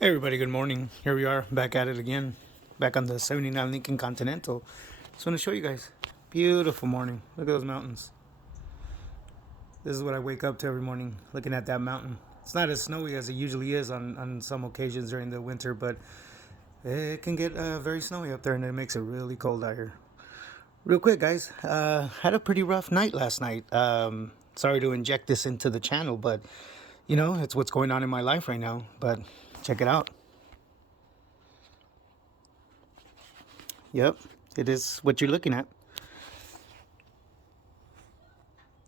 Hey everybody, good morning. Here we are, back at it again. Back on the 79 Lincoln Continental. Just want to show you guys. Beautiful morning. Look at those mountains. This is what I wake up to every morning, looking at that mountain. It's not as snowy as it usually is on some occasions during the winter, but it can get very snowy up there and it makes it really cold out here. Real quick, guys, had a pretty rough night last night. Sorry to inject this into the channel, but it's what's going on in my life right now. But check it out. Yep, it is what you're looking at.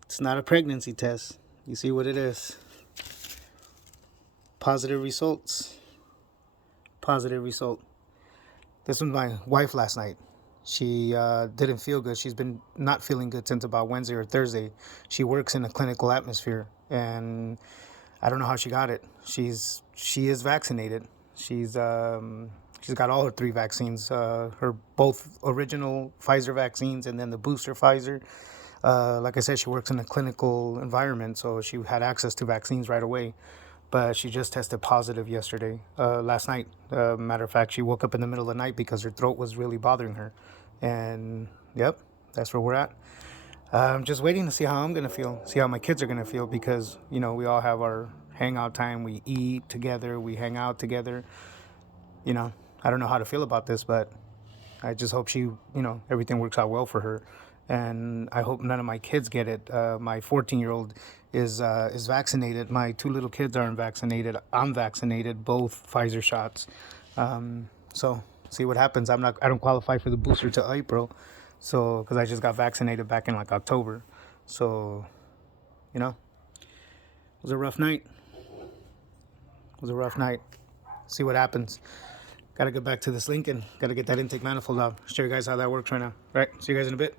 It's not a pregnancy test. You see what it is. Positive results. Positive result. This was my wife last night. She didn't feel good. She's been not feeling good since about Wednesday or Thursday. She works in a clinical atmosphere, and I don't know how she got it. She is vaccinated. She's got all her three vaccines. Her both original Pfizer vaccines, and then the booster Pfizer. Like I said, she works in a clinical environment, so she had access to vaccines right away. But she just tested positive last night. Matter of fact, she woke up in the middle of the night because her throat was really bothering her. And yep, that's where we're at. I'm just waiting to see how I'm going to feel, see how my kids are going to feel because, we all have our hangout time. We eat together, we hang out together. You know, I don't know how to feel about this, but I just hope everything works out well for her, and I hope none of my kids get it. My 14-year-old is vaccinated. My two little kids aren't vaccinated. I'm vaccinated, both Pfizer shots. So see what happens. I don't qualify for the booster till April, so because I just got vaccinated back in like October. So it was a rough night. It was a rough night. See what happens. Got to get back to this Lincoln. Got to get that intake manifold out. Show you guys how that works right now. Right. See you guys in a bit.